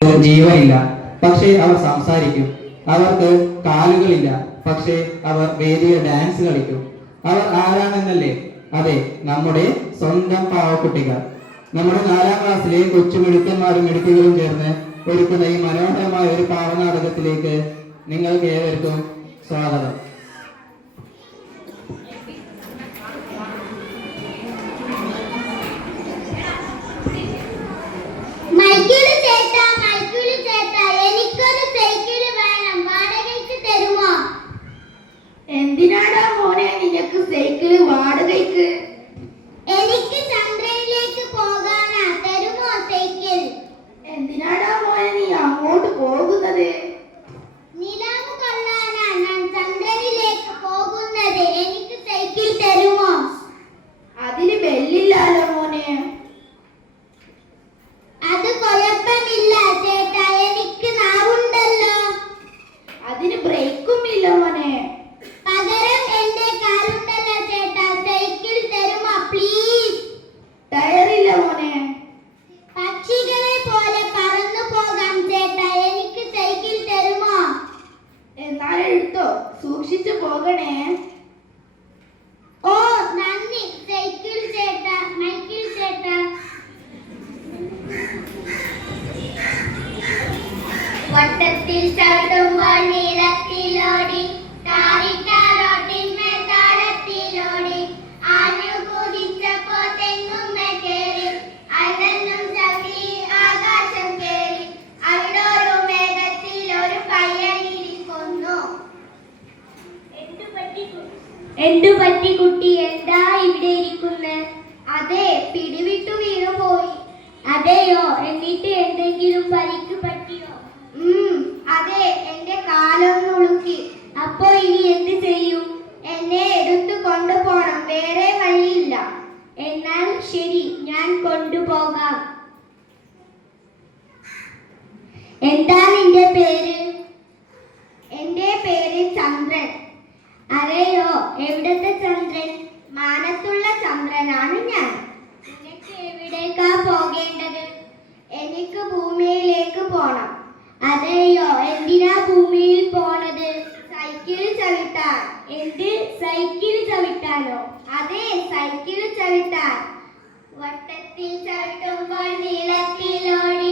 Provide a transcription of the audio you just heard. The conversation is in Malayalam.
ജീവനില്ല, പക്ഷേ അവർ സംസാരിക്കും. അവർക്ക് കാലുകളില്ല, പക്ഷേ അവർ വേദിയിൽ ഡാൻസ് കളിക്കും. അവർ ആരാണെന്നല്ലേ? അതെ, നമ്മുടെ സ്വന്തം പാവക്കുട്ടികൾ. നമ്മുടെ 4ാം ക്ലാസ്സിലെ കൊച്ചുമിടുക്കന്മാരും മിടുക്കുകളും ചേർന്ന് ഒരുക്കുന്ന ഈ മനോഹരമായ ഒരു പാവനാടകത്തിലേക്ക് നിങ്ങൾക്ക് ഏവർക്കും സ്വാഗതം. എന്തിനാടാ മോനെ നിനക്ക് സൈക്കിള് വാടകയ്ക്ക്? എനിക്ക് ചന്ദ്രനിലേക്ക് പോകാനാ, തരുമോ സൈക്കിൾ? എന്തിനാടാ മോനെ നീ അങ്ങോട്ട് പോകുന്നത്? നിലാവ് കൊള്ളാനാ ഞാൻ ചന്ദ്രനിലേക്ക് പോകുന്നത്. എനിക്ക് സൈക്കിൾ തരുമോ? അതിന് ബെല്ലില്ലാലോ മോനെ. അത് കുഴപ്പമില്ല ചേട്ടാ, എനിക്ക് നാവുണ്ടല്ലോ. അതിന് ബ്രേക്കും ഇല്ല മോനെ. പകരം എന്റെ കാലുണ്ടല്ലോ ചേട്ടാ, സൈക്കിൾ തരുമോ പ്ലീസ്? ടയറില്ല മോനെ. പക്ഷികളെ പോലെ പറന്നു പോകാം ചേട്ടാ, എനിക്ക് സൈക്കിൾ തരുമോ? എന്നാൽ എടുത്തോ, സൂക്ഷിച്ചു പോകണേ. ഓ നന്ദി സൈക്കിൾ ചേട്ടാ, മൈക്കിൾ ചേട്ടാ. വട്ടത്തിൽ ചവിട്ടുമ്പോൾ നീളത്തിലോടി, താറിട്ടാറോട്ടിന്മേൽ താളത്തിലോടി, ആഞ്ഞു കുതിച്ചപ്പോ തെങ്ങുമ്മേ കേറി, അല്ലെന്നും ചവിട്ടി ആകാശം കേറി. അവിടൊരു മേഘത്തിൽ ഒരു പയ്യനിരിക്കുന്നു. എന്തു പറ്റി കുട്ടി, എന്താ ഇവിടെ ഇരിക്കുന്നെ? അതെ, പിടിവിട്ടു വീണു പോയി. അതെയോ, എന്നിട്ട് എന്തെങ്കിലും പരിക്ക് പറ്റിയോ? അതെ, എന്റെ കാലൊന്ന് ഉളുക്കി. അപ്പോ ഇനി എന്ത് ചെയ്യും? എന്നെ എടുത്തു കൊണ്ടുപോകണം, വേറെ വഴിയില്ല. എന്നാൽ ശരി, ഞാൻ കൊണ്ടുപോകാം. എന്താ നിന്റെ പേര്? എന്റെ പേര് ചന്ദ്രൻ. അതെയോ, എവിടത്തെ ചന്ദ്രൻ? മാനത്തുള്ള ചന്ദ്രനാണ് ഞാൻ. നിനക്ക് എവിടേക്കാ പോകേണ്ടത്? എനിക്ക് ഭൂമിയിലേക്ക് പോണം. അതെയോ, എന്തിനാ ഭൂമിയിൽ പോണത്? സൈക്കിൾ ചവിട്ടാൻ. എന്ത്, സൈക്കിൾ ചവിട്ടാനോ? അതെ, സൈക്കിൾ ചവിട്ടാൻ. വട്ടത്തിൽ ചവിട്ടുമ്പോൾ നീളത്തിലോടി,